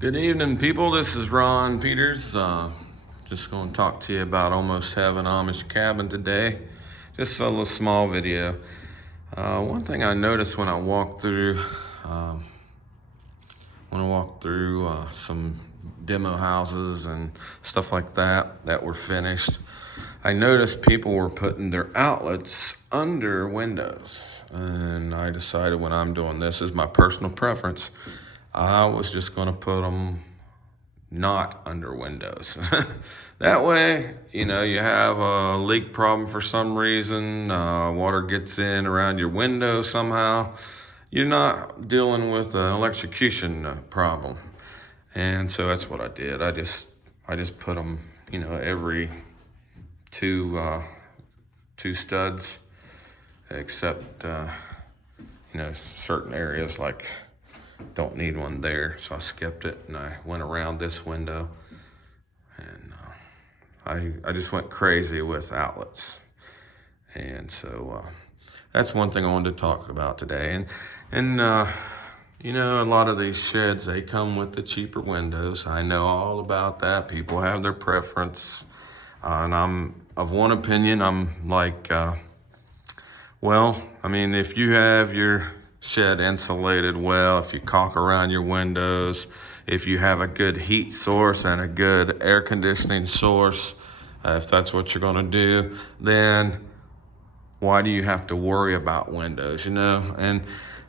Good evening, people. This is Ron Peters. Just going to talk to you about almost having Amish cabin today. Just a little small video. One thing I noticed when I walked through, some demo houses and stuff like that were finished, I noticed people were putting their outlets under windows. And I decided when I'm doing this, is my personal preference, I was just going to put them not under windows. That way, you have a leak problem for some reason, water gets in around your window somehow, you're not dealing with an electrocution problem. And so that's what I did. I just put them, every two studs, except certain areas like don't need one there, so I skipped it and I went around this window, and I just went crazy with outlets. And so that's one thing I wanted to talk about today. And a lot of these sheds, they come with the cheaper windows. I know all about that. People have their preference, and I'm of one opinion. I'm like, if you have your shed insulated well, if you caulk around your windows, if you have a good heat source and a good air conditioning source, if that's what you're going to do, then why do you have to worry about windows, And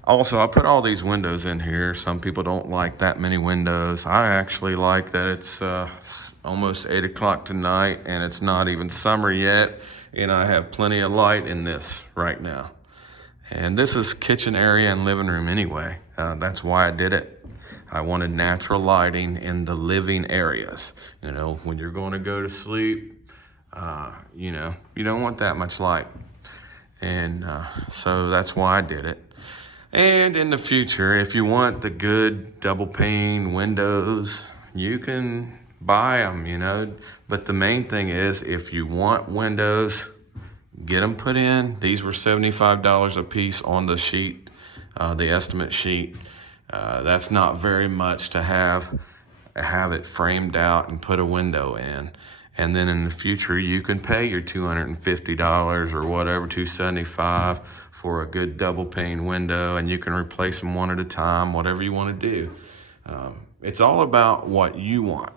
also, I put all these windows in here. Some people don't like that many windows. I actually like that it's almost 8 o'clock tonight and it's not even summer yet, and I have plenty of light in this right now. And this is kitchen area and living room anyway. That's why I did it. I wanted natural lighting in the living areas. When you're going to go to sleep, you don't want that much light. And so that's why I did it. And in the future, if you want the good double pane windows, you can buy them, But the main thing is, if you want windows, get them put in. These were $75 a piece on the sheet, the estimate sheet. That's not very much to have it framed out and put a window in. And then in the future, you can pay your $250 or whatever, $275 for a good double pane window, and you can replace them one at a time, whatever you want to do. It's all about what you want,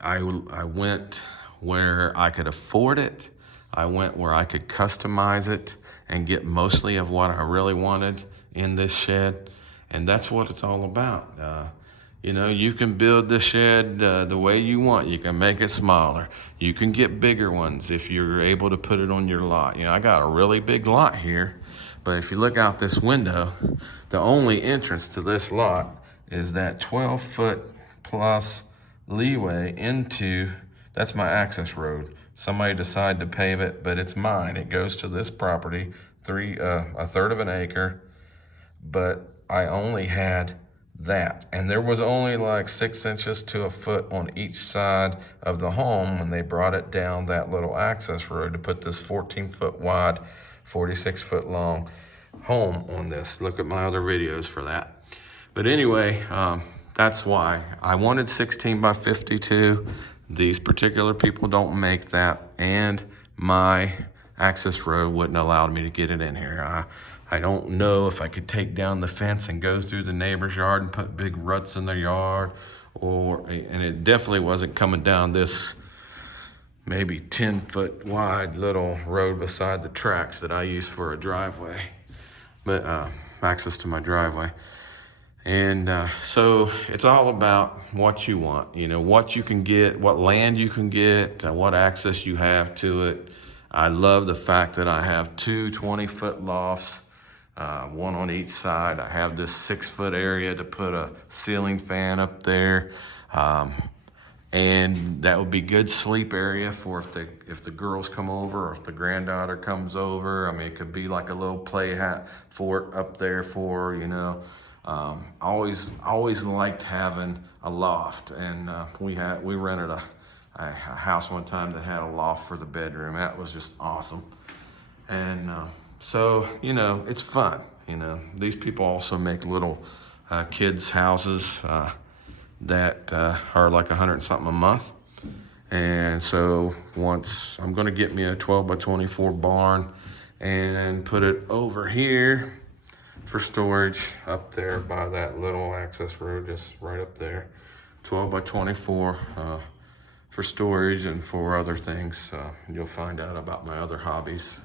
I went where I could afford it. I went where I could customize it and get mostly of what I really wanted in this shed. And that's what it's all about. You can build the shed the way you want. You can make it smaller. You can get bigger ones if you're able to put it on your lot. I got a really big lot here, but if you look out this window, the only entrance to this lot is that 12-foot plus leeway into, that's my access road. Somebody decided to pave it, but it's mine. It goes to this property, a third of an acre, but I only had that. And there was only like 6 inches to a foot on each side of the home when they brought it down that little access road to put this 14-foot wide, 46-foot long home on this. Look at my other videos for that. But anyway, that's why I wanted 16 by 52. These particular people don't make that, and my access road wouldn't allow me to get it in here. I don't know if I could take down the fence and go through the neighbor's yard and put big ruts in their yard, and it definitely wasn't coming down this maybe 10-foot wide little road beside the tracks that I use for a driveway, but access to my driveway. And so it's all about what you want, what you can get, what land you can get, what access you have to it. I love the fact that I have two 20-foot lofts, one on each side. I have this 6-foot area to put a ceiling fan up there. And that would be good sleep area for if the girls come over, or if the granddaughter comes over. It could be like a little play fort up there for, always liked having a loft, and we rented a house one time that had a loft for the bedroom. That was just awesome. And so it's fun. You know, these people also make little kids' houses that are like 100 and something a month. And so once I'm going to get me a 12 by 24 barn and put it over here for storage up there by that little access road, just right up there. 12 by 24 for storage and for other things. You'll find out about my other hobbies.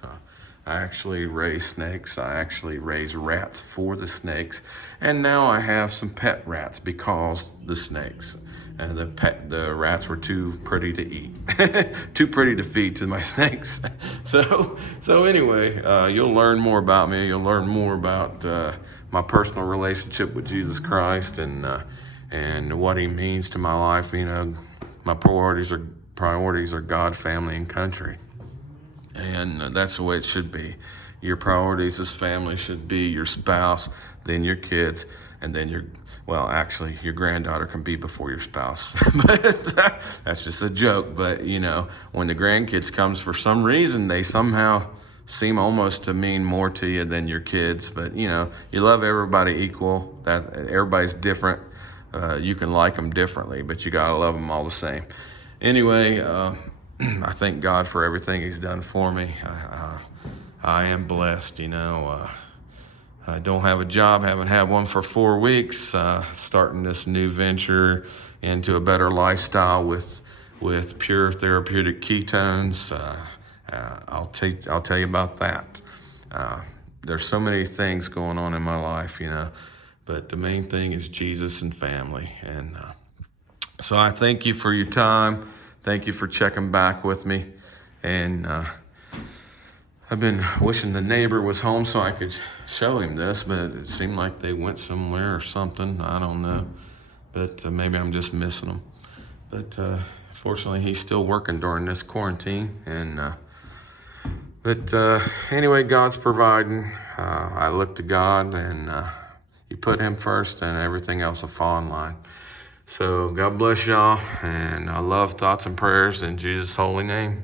I actually raise snakes. I actually raise rats for the snakes. And now I have some pet rats because the snakes. And the rats were too pretty to eat, too pretty to feed to my snakes. So anyway, you'll learn more about me. You'll learn more about my personal relationship with Jesus Christ and what He means to my life. You know, my priorities are God, family, and country. And that's the way it should be. Your priorities as family should be your spouse, then your kids, and then your granddaughter can be before your spouse. But that's just a joke. But, you know, when the grandkids comes, for some reason, they somehow seem almost to mean more to you than your kids. But, you know, you love everybody equal. That everybody's different. You can like them differently, but you got to love them all the same. Anyway, I thank God for everything He's done for me. I am blessed, you know. I don't have a job, haven't had one for 4 weeks, starting this new venture into a better lifestyle with pure therapeutic ketones. I'll tell you about that. There's so many things going on in my life, you know, but the main thing is Jesus and family. And so I thank you for your time. Thank you for checking back with me. And I've been wishing the neighbor was home so I could show him this, but it seemed like they went somewhere or something. I don't know. But maybe I'm just missing them. But fortunately, he's still working during this quarantine. And but anyway, God's providing. I look to God, and you put Him first, and everything else will fall in line. So God bless y'all, and I love thoughts and prayers in Jesus' holy name.